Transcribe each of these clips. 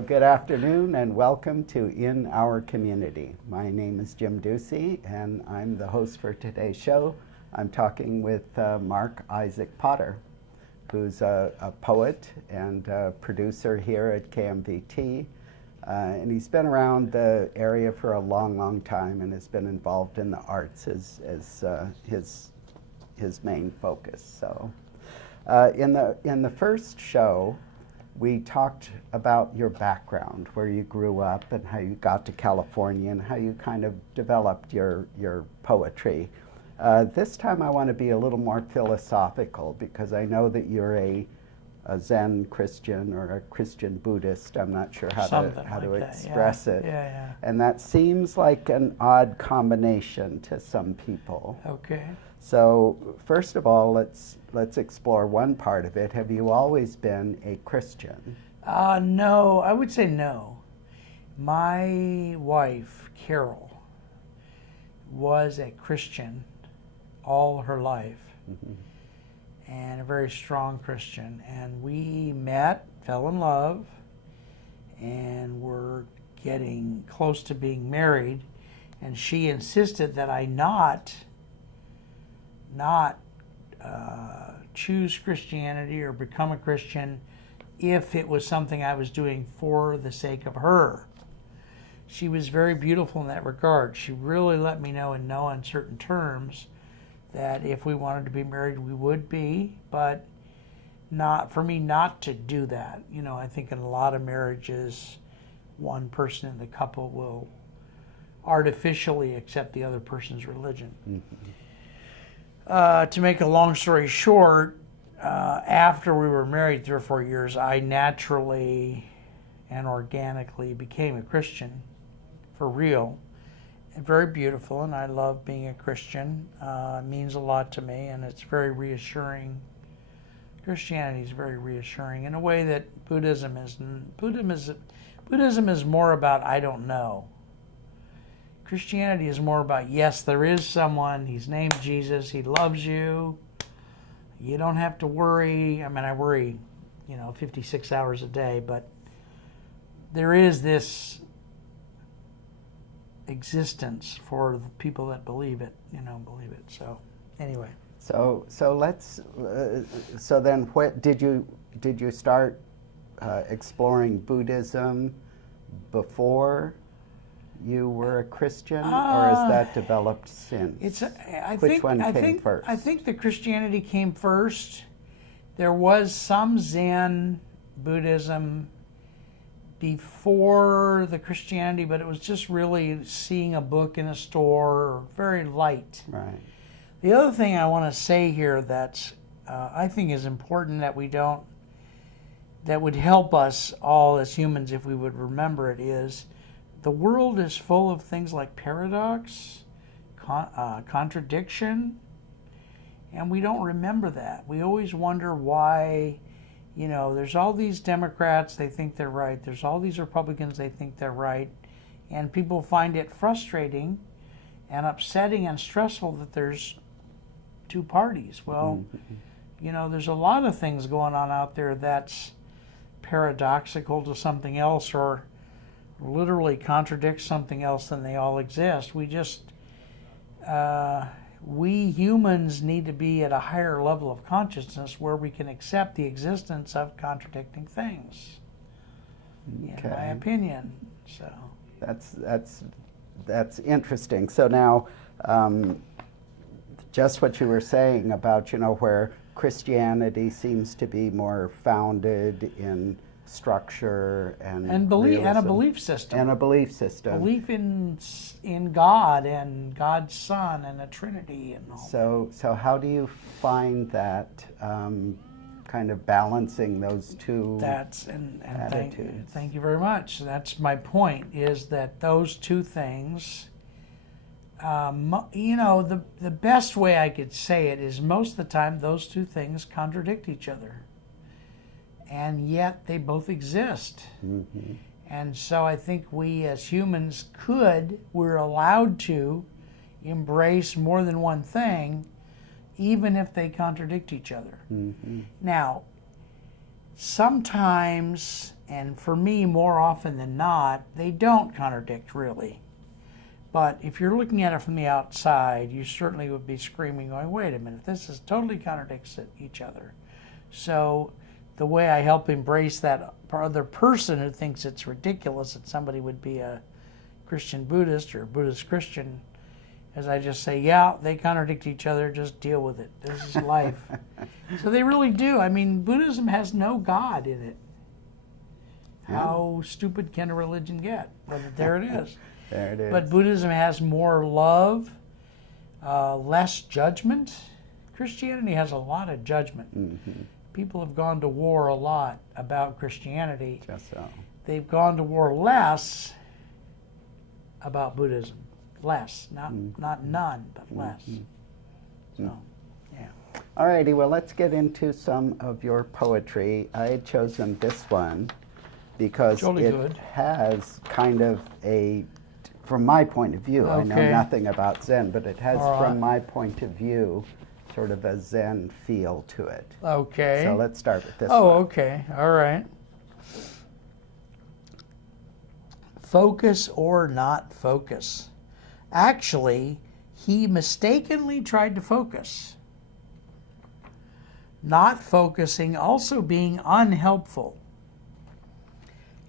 So good afternoon and welcome to In Our Community. My name is Jim Ducey and I'm the host for today's show. I'm talking with Marc Isaac Potter, who's a poet and a producer here at KMVT. And he's been around the area for a long time and has been involved in the arts as his main focus. So in the first show, we talked about your background, where you grew up and how you got to California and how you kind of developed your poetry. This time I want to be a little more philosophical because I know that you're a Zen Christian or a Christian Buddhist. I'm not sure how to express it. Yeah. And that seems like an odd combination to some people. Okay. So first of all, let's explore one part of it. Have you always been a Christian? No, I would say no. My wife, Carol, was a Christian all her life, and a very strong Christian. And we met, fell in love, and were getting close to being married. And she insisted that I not choose Christianity or become a Christian if it was something I was doing for the sake of her. She was very beautiful in that regard. She really let me know in no uncertain terms that if we wanted to be married, we would be, but not for me not to do that. You know, I think in a lot of marriages, one person in the couple will artificially accept the other person's religion. To make a long story short, after we were married 3 or 4 years, I naturally and organically became a Christian for real. And very beautiful, and I love being a Christian. It means a lot to me, and it's very reassuring. Christianity is very reassuring in a way that Buddhism isn't. Buddhism is more about I don't know. Christianity is more about, yes, there is someone, he's named Jesus, he loves you, you don't have to worry. I mean, I worry, 56 hours a day, but there is this existence for the people that believe it. So anyway. So let's. So then, what did you start exploring Buddhism before you were a Christian, or has that developed since? Which one came first? I think the Christianity came first. There was some Zen Buddhism before the Christianity, but it was just really seeing a book in a store, very light. Right. The other thing I want to say here that I think is important that would help us all as humans if we would remember it is, the world is full of things like paradox, contradiction, and we don't remember that. We always wonder why, there's all these Democrats, they think they're right. There's all these Republicans, they think they're right. And people find it frustrating and upsetting and stressful that there's two parties. Well, there's a lot of things going on out there that's paradoxical to something else or literally contradicts something else, and they all exist. We humans need to be at a higher level of consciousness where we can accept the existence of contradicting things, in my opinion. So that's interesting. So now, just what you were saying about where Christianity seems to be more founded in structure and belief realism. And a belief system. And a belief system. Belief in God and God's Son and a Trinity and all. So how do you find that kind of balancing those two attitudes? Thank you very much. That's my point. Is that those two things? The best way I could say it is most of the time those two things contradict each other. And yet they both exist. And so I think we as humans we're allowed to embrace more than one thing, even if they contradict each other. Now, sometimes, And for me, more often than not, they don't contradict really. But if you're looking at it from the outside, you certainly would be screaming, going, wait a minute, this is totally contradicts each other. So the way I help embrace that other person who thinks it's ridiculous that somebody would be a Christian Buddhist or Buddhist Christian, as I just say, yeah, they contradict each other, just deal with it. This is life. So they really do. I mean, Buddhism has no God in it. How stupid can a religion get? Well, there it is. There it is. But Buddhism has more love, less judgment. Christianity has a lot of judgment. Mm-hmm. People have gone to war a lot about Christianity. Just so. They've gone to war less about Buddhism. Less, not none, but less. So, yeah. All righty, well, let's get into some of your poetry. I had chosen this one because it has kind of a, from my point of view, I know nothing about Zen, but it has, from my point of view, sort of a Zen feel to it. Okay. So let's start with this one. Oh, okay. All right. Focus or not focus. Actually, he mistakenly tried to focus. Not focusing also being unhelpful.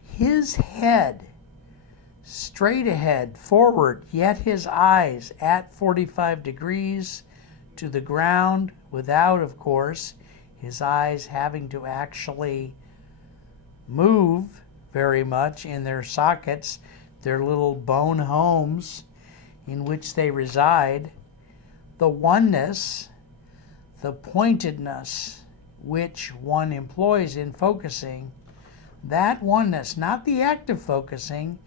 His head straight ahead, forward, yet his eyes at 45 degrees to the ground, without, of course, his eyes having to actually move very much in their sockets, their little bone homes in which they reside. The oneness, the pointedness which one employs in focusing, that oneness, not the act of focusing,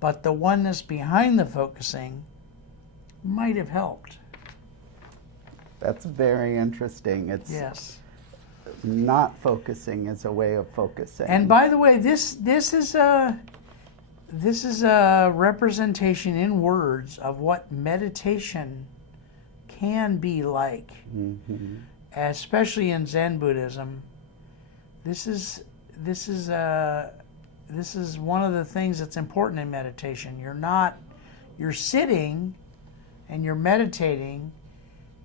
but the oneness behind the focusing, might have helped. That's very interesting. It's yes. Not focusing is a way of focusing. And by the way, this is a representation in words of what meditation can be like, especially in Zen Buddhism. This is one of the things that's important in meditation. You're sitting and you're meditating.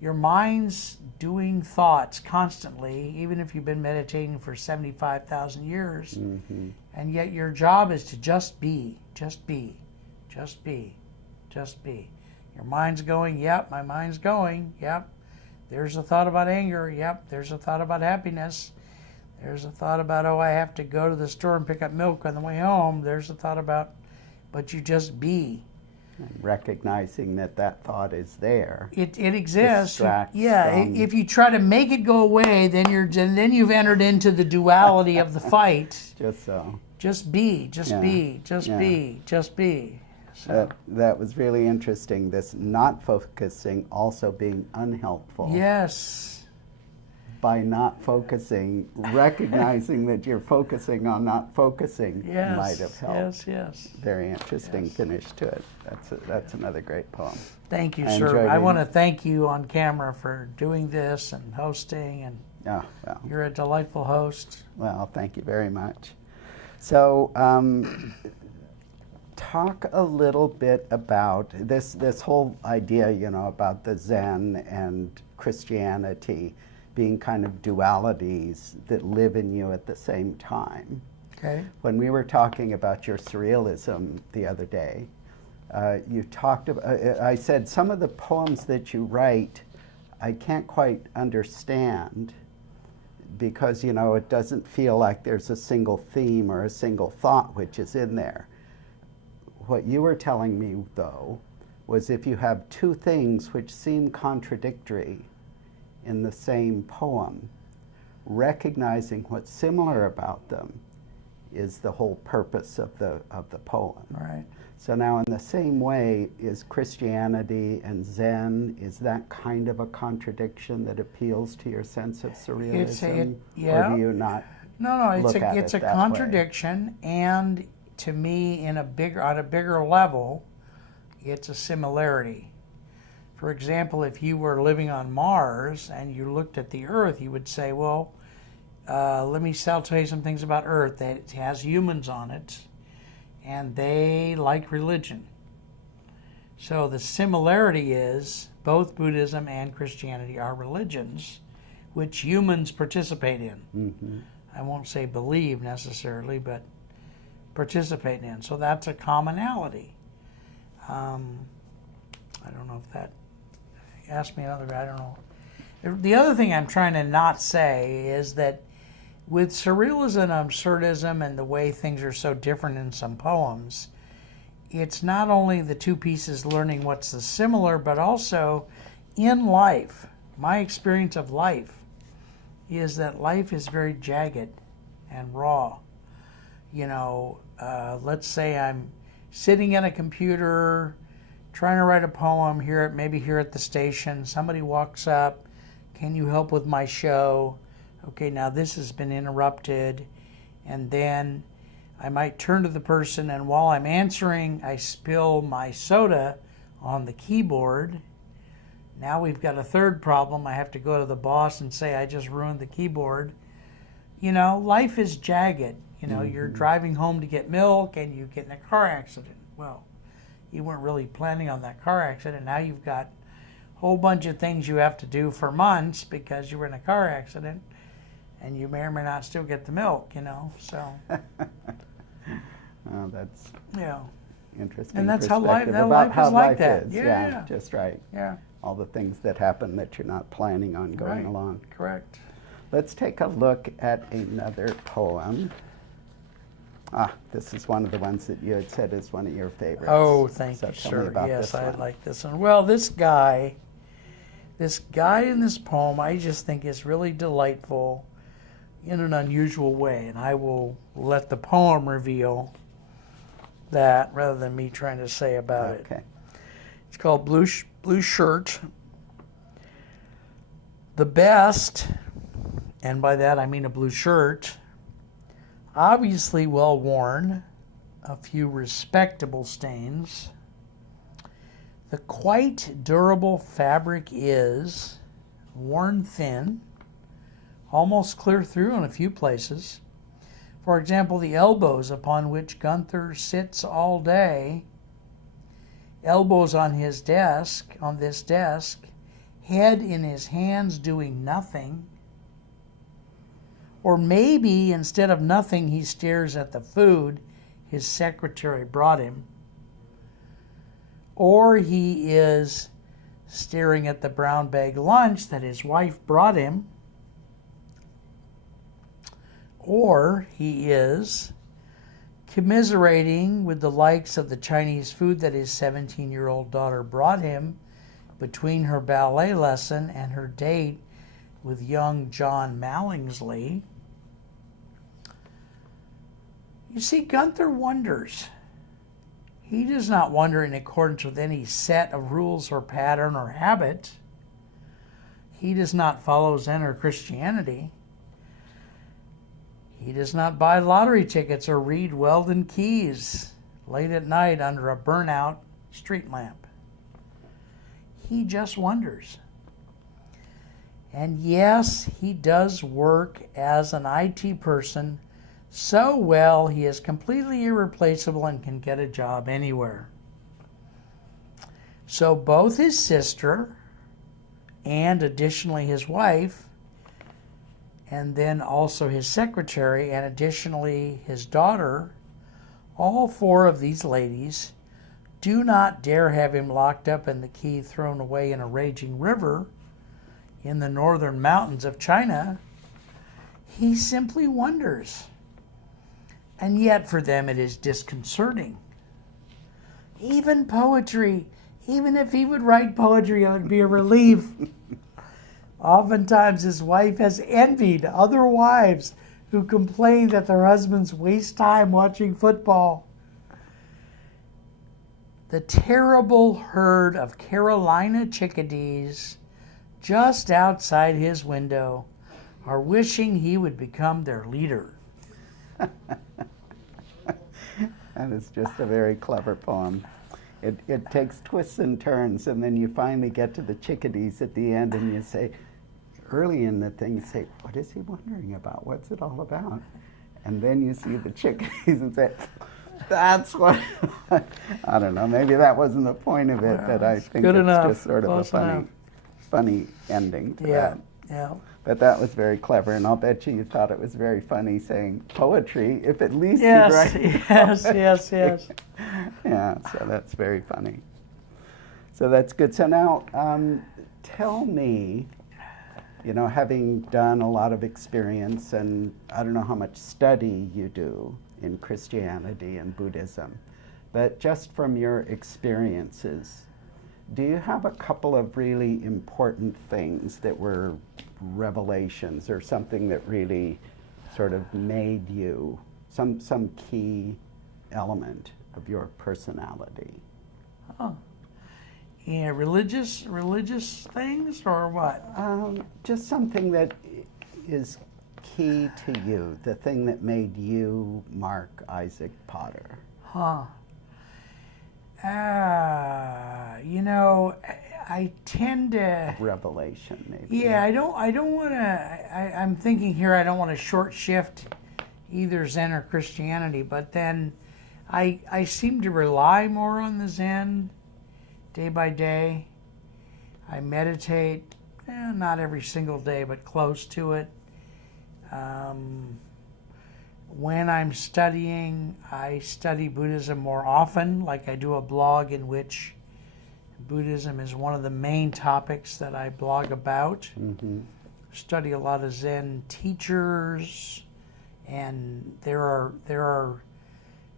Your mind's doing thoughts constantly, even if you've been meditating for 75,000 years. And yet your job is to just be, just be, just be, just be. Your mind's going, yep, my mind's going, yep. There's a thought about anger, yep. There's a thought about happiness. There's a thought about, oh, I have to go to the store and pick up milk on the way home. There's a thought about, but you just be. And recognizing that that thought is there. It exists. Yeah. If you try to make it go away, then you've entered into the duality of the fight. Just so. Just be, just be, just be, just be. So. That was really interesting. This not focusing also being unhelpful. Yes. By not focusing, recognizing that you're focusing on not focusing might have helped. Yes. Very interesting finish to it. That's another great poem. Thank you, sir. I want to thank you on camera for doing this and hosting, and you're a delightful host. Well, thank you very much. So, talk a little bit about this whole idea, about the Zen and Christianity being kind of dualities that live in you at the same time. Okay. When we were talking about your surrealism the other day, you talked about, I said some of the poems that you write, I can't quite understand because, it doesn't feel like there's a single theme or a single thought which is in there. What you were telling me, though, was if you have two things which seem contradictory in the same poem, recognizing what's similar about them is the whole purpose of the poem. Right. So now in the same way, is Christianity and Zen, is that kind of a contradiction that appeals to your sense of surrealism? Or do you not it's a contradiction, and to me, on a bigger level, it's a similarity. For example, if you were living on Mars and you looked at the Earth, you would say, well, I'll tell you some things about Earth. It has humans on it, and they like religion. So the similarity is both Buddhism and Christianity are religions which humans participate in. Mm-hmm. I won't say believe necessarily, but participate in. So that's a commonality. I don't know if that asked me another. I don't know. The other thing I'm trying to not say is that with surrealism and absurdism and the way things are so different in some poems, it's not only the two pieces learning what's the similar, but also in life. My experience of life is that life is very jagged and raw. You know, let's say I'm sitting at a computer trying to write a poem maybe here at the station. Somebody walks up, can you help with my show? Okay, now this has been interrupted. And then I might turn to the person, and while I'm answering, I spill my soda on the keyboard. Now we've got a third problem. I have to go to the boss and say, I just ruined the keyboard. You know, life is jagged. You know, you're driving home to get milk and you get in a car accident. Well, you weren't really planning on that car accident. Now you've got a whole bunch of things you have to do for months because you were in a car accident, and you may or may not still get the milk, you know, so. Oh, that's interesting. And that's how life is like that. Yeah. Just right. Yeah. All the things that happen that you're not planning on going along. Correct. Let's take a look at another poem. This is one of the ones that you had said is one of your favorites. Oh, thank you, sir. Yes, I like this one. Well, this guy in this poem, I just think is really delightful in an unusual way, and I will let the poem reveal that rather than me trying to say about it. Okay. It's called Blue Shirt. The best, and by that I mean a blue shirt, obviously well worn, a few respectable stains. The quite durable fabric is worn thin, almost clear through in a few places. For example, the elbows upon which Gunther sits all day, elbows on his desk, head in his hands doing nothing. Or maybe instead of nothing, he stares at the food his secretary brought him. Or he is staring at the brown bag lunch that his wife brought him. Or he is commiserating with the likes of the Chinese food that his 17-year-old daughter brought him between her ballet lesson and her date with young John Mallingsley. You see, Gunther wonders. He does not wonder in accordance with any set of rules or pattern or habit. He does not follow Zen or Christianity. He does not buy lottery tickets or read Weldon Keys late at night under a burnout street lamp. He just wonders. And yes, he does work as an IT person so well he is completely irreplaceable and can get a job anywhere. So both his sister and additionally his wife, and then also his secretary, and additionally his daughter, all four of these ladies do not dare have him locked up and the key thrown away in a raging river in the northern mountains of China. He simply wonders. And yet for them it is disconcerting. Even poetry, even if he would write poetry, it would be a relief. Oftentimes his wife has envied other wives who complain that their husbands waste time watching football. The terrible herd of Carolina chickadees just outside his window are wishing he would become their leader. That is just a very clever poem. It takes twists and turns, and then you finally get to the chickadees at the end, and you say, early in the thing, you say, what is he wondering about? What's it all about? And then you see the chickadees and say, that's what, I don't know, maybe that wasn't the point of it, but I think it's just sort of a funny ending to that. Yeah. But that was very clever, and I'll bet you thought it was very funny saying poetry, if at least you write Yes. Yeah, so that's very funny. So that's good. So now, tell me, having done a lot of experience, and I don't know how much study you do in Christianity and Buddhism, but just from your experiences, do you have a couple of really important things that were revelations or something that really sort of made you some key element of your personality? Oh. Yeah, religious things or what? Just something that is key to you, the thing that made you Marc Isaac Potter. I tend to revelation, maybe. Yeah, I don't want to. I'm thinking here. I don't want to short shift either Zen or Christianity, but then I seem to rely more on the Zen day by day. I meditate, not every single day, but close to it. When I'm studying, I study Buddhism more often, like I do a blog in which Buddhism is one of the main topics that I blog about. Mm-hmm. Study a lot of Zen teachers, and there are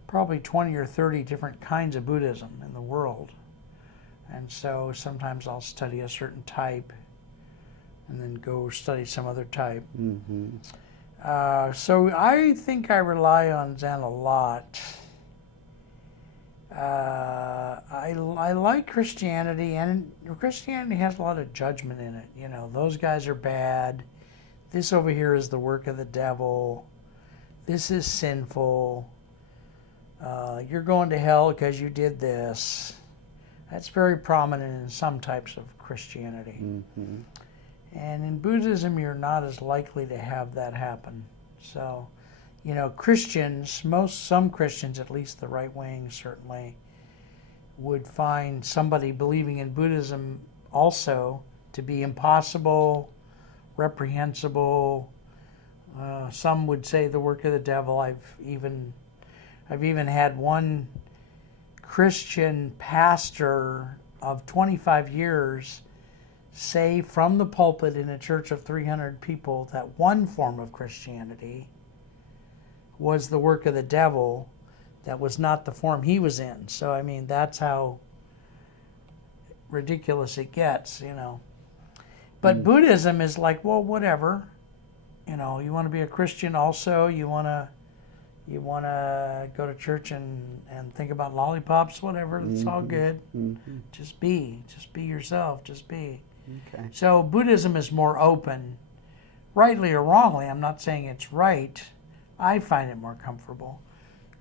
probably 20 or 30 different kinds of Buddhism in the world. And so sometimes I'll study a certain type and then go study some other type. Mm-hmm. So I think I rely on Zen a lot. I like Christianity, and Christianity has a lot of judgment in it. Those guys are bad. This over here is the work of the devil. This is sinful. You're going to hell because you did this. That's very prominent in some types of Christianity. Mm-hmm. And in Buddhism, you're not as likely to have that happen. So, Christians, some Christians, at least the right wing certainly, would find somebody believing in Buddhism also to be impossible, reprehensible. Some would say the work of the devil. I've even had one Christian pastor of 25 years say from the pulpit in a church of 300 people that one form of Christianity was the work of the devil, that was not the form he was in. So, that's how ridiculous it gets, But Buddhism is like, well, whatever. You want to be a Christian also, you want to go to church and think about lollipops, whatever, it's all good. Mm-hmm. Just be yourself, just be. Okay. So Buddhism is more open, rightly or wrongly. I'm not saying it's right. I find it more comfortable.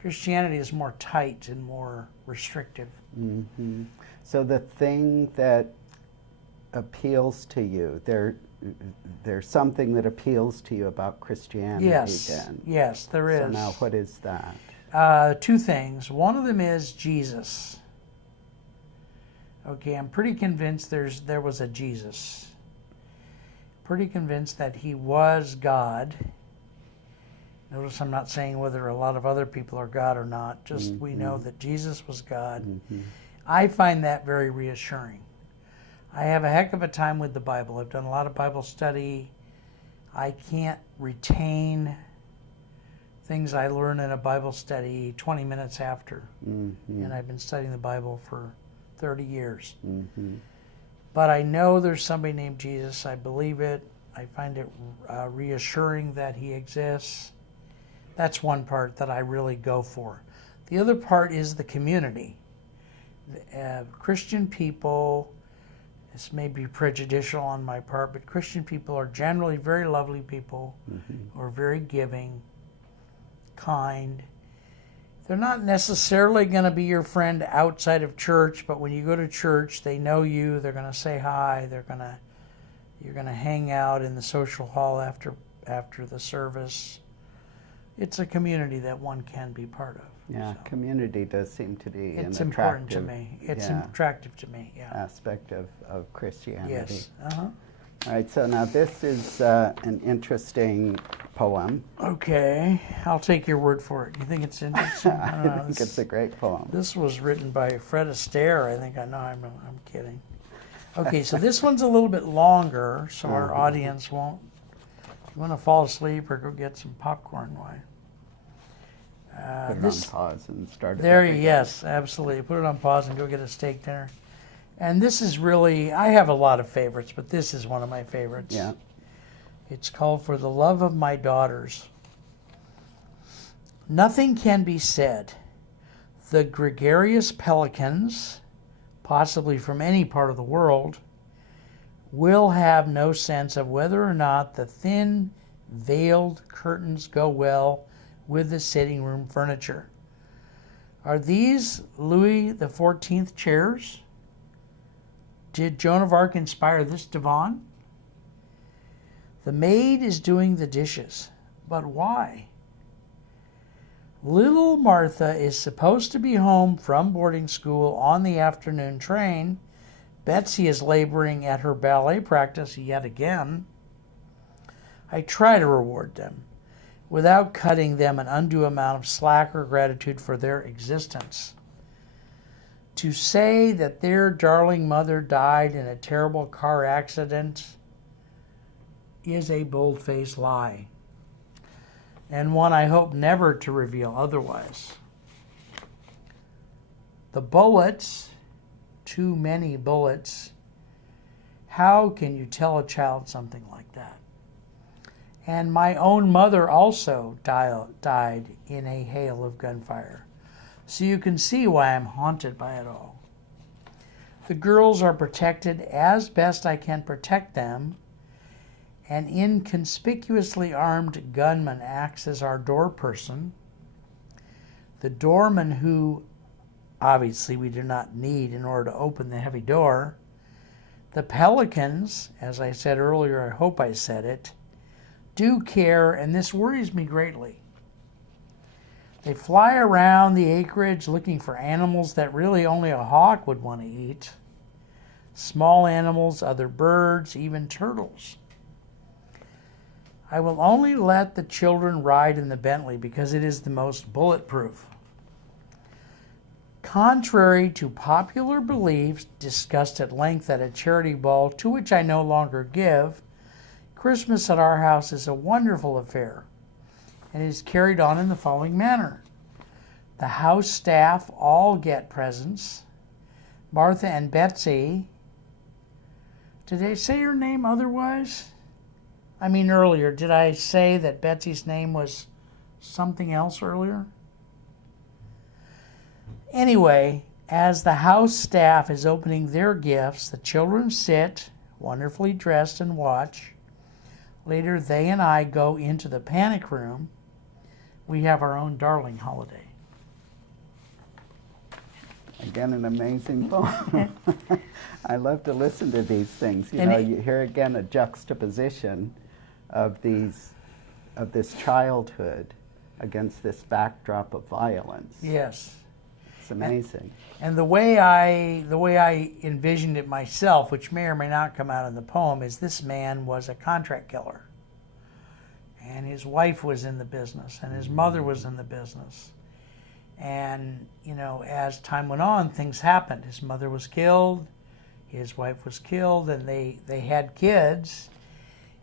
Christianity is more tight and more restrictive. Mm-hmm. So the thing that appeals to you, there's something that appeals to you about Christianity. Yes, there is. So now what is that? Two things. One of them is Jesus. Okay, I'm pretty convinced there was a Jesus. Pretty convinced that he was God. Notice I'm not saying whether a lot of other people are God or not. Just we know that Jesus was God. Mm-hmm. I find that very reassuring. I have a heck of a time with the Bible. I've done a lot of Bible study. I can't retain things I learn in a Bible study 20 minutes after. Mm-hmm. And I've been studying the Bible for 30 years. Mm-hmm. But I know there's somebody named Jesus. I believe it. I find it reassuring that he exists. That's one part that I really go for. The other part is the community. Christian people, this may be prejudicial on my part, but Christian people are generally very lovely people, who are very giving, kind. They're not necessarily going to be your friend outside of church, but when you go to church, they know you, they're going to say hi, they're going to, You're going to hang out in the social hall after the service. It's a community that one can be part of. Yeah, so. Community does seem to be It's an important to attractive me. It's yeah, attractive to me, yeah. aspect of Christianity. Yes. Uh-huh. All right, so now this is an interesting poem. Okay, I'll take your word for it. You think it's interesting? I think it's a great poem. This was written by Fred Astaire. I think I know. I'm kidding. Okay, so this one's a little bit longer, so our audience won't. If you want to fall asleep or go get some popcorn, why? Put it on pause and start it There, up again. yes, absolutely. Put it on pause and go get a steak dinner. And this is really, I have a lot of favorites, but this is one of my favorites. Yeah. It's called For the Love of My Daughters. Nothing can be said. The gregarious pelicans, possibly from any part of the world, will have no sense of whether or not the thin, veiled curtains go well with the sitting room furniture. Are these Louis XIV chairs? Did Joan of Arc inspire this divan? The maid is doing the dishes, but why? Little Martha is supposed to be home from boarding school on the afternoon train. Betsy is laboring at her ballet practice yet again. I try to reward them without cutting them an undue amount of slack or gratitude for their existence. To say that their darling mother died in a terrible car accident is a bold-faced lie, and one I hope never to reveal otherwise. The bullets, too many bullets. How can you tell a child something like that? And my own mother also died in a hail of gunfire. So you can see why I'm haunted by it all. The girls are protected as best I can protect them. An inconspicuously armed gunman acts as our door person. The doorman, who obviously we do not need in order to open the heavy door. The pelicans, as I said earlier, I hope I said it, do care, and this worries me greatly. They fly around the acreage looking for animals that really only a hawk would want to eat. Small animals, other birds, even turtles. I will only let the children ride in the Bentley because it is the most bulletproof. Contrary to popular beliefs discussed at length at a charity ball to which I no longer give, Christmas at our house is a wonderful affair and is carried on in the following manner. The house staff all get presents. Martha and Betsy. Did I say her name otherwise? I mean earlier, did I say that Betsy's name was something else earlier? Anyway, as the house staff is opening their gifts, the children sit, wonderfully dressed, and watch. Later, they and I go into the panic room. We have our own darling holiday. Again, an amazing poem. I love to listen to these things. You And know, you hear again a juxtaposition of this childhood against this backdrop of violence. Yes. It's amazing. And the way I envisioned it myself, which may or may not come out in the poem, is this man was a contract killer. And his wife was in the business, and his mother was in the business. And, you know, as time went on, things happened. His mother was killed, his wife was killed, and they had kids.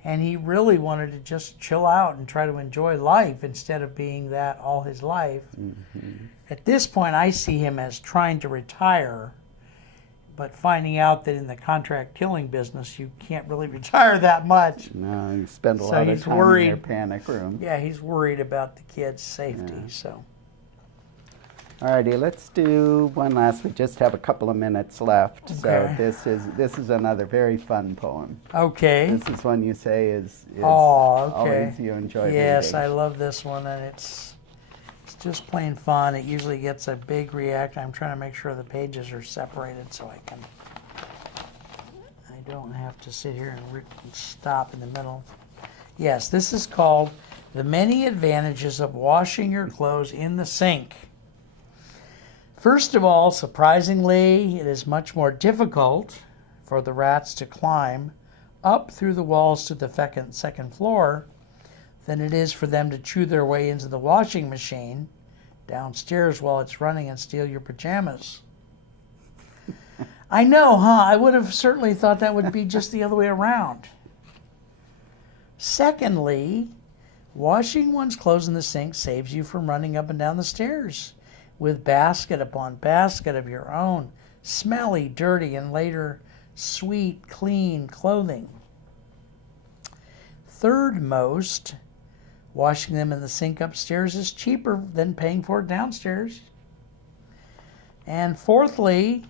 And he really wanted to just chill out and try to enjoy life instead of being that all his life. Mm-hmm. At this point, I see him as trying to retire, but finding out that in the contract killing business, you can't really retire that much. No, you spend a So lot he's of time worried. in their panic room. Yeah, he's worried about the kids' safety. Yeah. So, Alrighty, let's do one last. We just have a couple of minutes left. Okay. So this is another very fun poem. okay. This is one you say is Okay. always you enjoy Yes, reading. I love this one, and it's just plain fun. It usually gets a big reaction. I'm trying to make sure the pages are separated so I don't have to sit here and stop in the middle. Yes, this is called The Many Advantages of Washing Your Clothes in the Sink. First of all, surprisingly, it is much more difficult for the rats to climb up through the walls to the second floor than it is for them to chew their way into the washing machine downstairs while it's running and steal your pajamas. I know, huh? I would have certainly thought that would be just the other way around. Secondly, washing one's clothes in the sink saves you from running up and down the stairs with basket upon basket of your own smelly, dirty, and later sweet, clean clothing. Third most, washing them in the sink upstairs is cheaper than paying for it downstairs. And fourthly,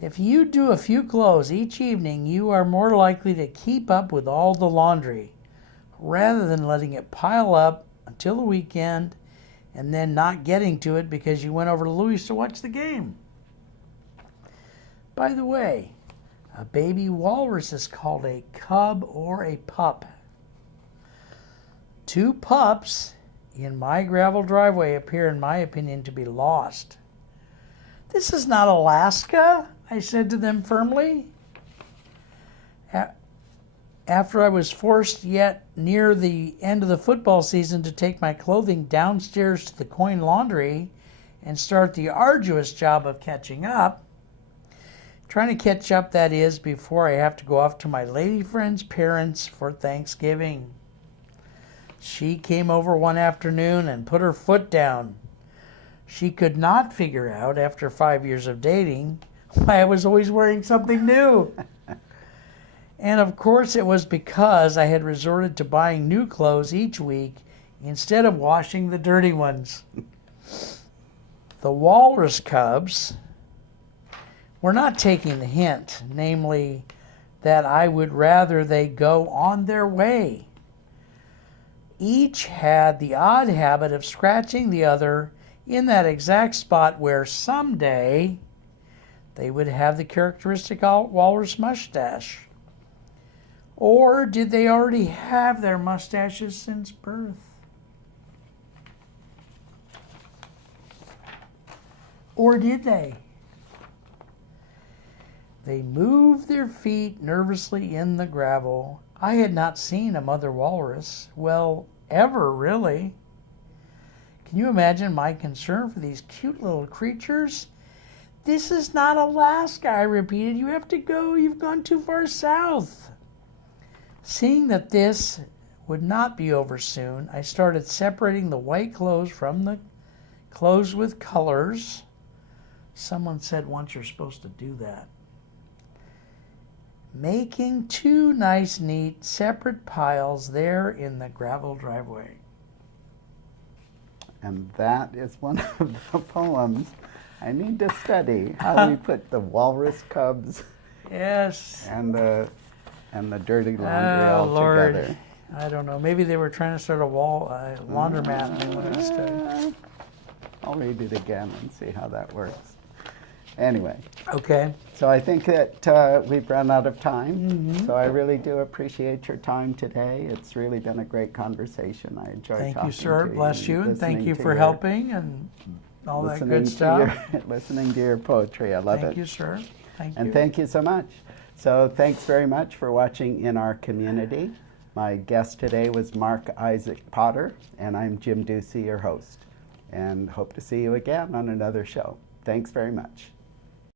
if you do a few clothes each evening, you are more likely to keep up with all the laundry rather than letting it pile up until the weekend and then not getting to it because you went over to Louis to watch the game. By the way, a baby walrus is called a cub or a pup. 2 pups in my gravel driveway appear, in my opinion, to be lost. This is not Alaska, I said to them firmly. After I was forced yet near the end of the football season to take my clothing downstairs to the coin laundry and start the arduous job of catching up, trying to catch up, that is, before I have to go off to my lady friend's parents for Thanksgiving. She came over one afternoon and put her foot down. She could not figure out, after 5 years of dating, why I was always wearing something new. And of course it was because I had resorted to buying new clothes each week instead of washing the dirty ones. The walrus cubs were not taking the hint, namely that I would rather they go on their way. Each had the odd habit of scratching the other in that exact spot where someday they would have the characteristic walrus mustache. Or did they already have their mustaches since birth? Or did they? They moved their feet nervously in the gravel. I had not seen a mother walrus, well, ever really. Can you imagine my concern for these cute little creatures? This is not Alaska, I repeated. You have to go. You've gone too far south. Seeing that this would not be over soon, I started separating the white clothes from the clothes with colors. Someone said once you're supposed to do that. Making 2 nice, neat, separate piles there in the gravel driveway. And that is one of the poems I need to study. How we put the walrus cubs Yes. and the dirty laundry all Lord. together. I don't know. Maybe they were trying to start a laundromat and they wanted to study. I'll read it again and see how that works. Anyway, Okay. so I think that we've run out of time. Mm-hmm. So I really do appreciate your time today. It's really been a great conversation. I enjoyed Thank talking you, sir. to you. Bless you, and thank listening you to for your- helping and all that listening good to stuff. listening to your poetry. I love it. Thank you, sir. Thank you. And thank you so much. So thanks very much for watching In Our Community. My guest today was Marc Isaac Potter, and I'm Jim Ducey, your host. And hope to see you again on another show. Thanks very much.